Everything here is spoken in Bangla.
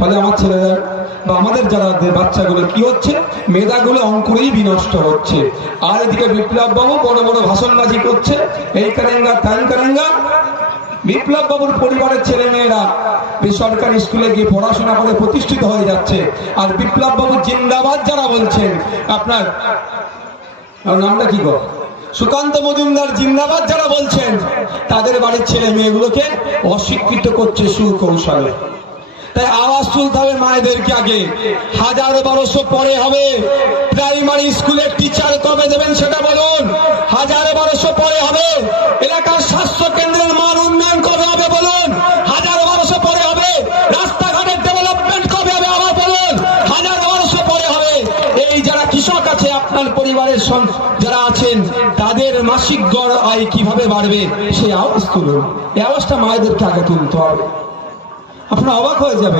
ফলে আমার ছেলেরা বা আমাদের যারা বাচ্চাগুলো কি হচ্ছে, মেধাগুলো অঙ্কুরেই বিনষ্ট হচ্ছে। আর এদিকে বিপ্লব বাবু বড় বড় ভাষণবাজি করছে, এই কারেঙ্গা ত্যান কারেঙ্গা। বিপ্লব বাবুর পরিবারের ছেলে মেয়েরা বেসরকারি স্কুলে গিয়ে পড়াশোনা করে প্রতিষ্ঠিত হয়ে যাচ্ছে। আর বিপ্লব বাবু জিন্দাবাদ যারা বলছেন, আপনার নামটা কি গো, সুকান্ত মজুমদার জিন্দাবাদ যারা বলছেন, তাদের বাড়ির ছেলে মেয়েগুলোকে অস্বীকৃত করছে সুকৌশলে। তাই আওয়াজ তুলতে হবে মায়েদেরকে আগে। 1000-1200 পরে হবে। প্রাইমারি স্কুলের টিচার কবে দেবেন সেটা বলুন। 1000-1200 পরে হবে। এলাকার স্বাস্থ্য কেন্দ্রের মান উন্নয়ন কবে হবে বলুন। 1000-1200 পরে হবে। রাস্তাঘাটের ডেভেলপমেন্ট কবে হবে আবার বলুন। 1000-1200 পরে হবে। এই যারা কৃষক আছে, আপনার পরিবারের যারা আছেন, তাদের মাসিক গড় আয় কিভাবে বাড়বে সেই আওয়াজ তুলুন। এই আওয়াজটা মায়েদেরকে আগে তুলতে হবে। আপনারা অবাক হয়ে যাবেন।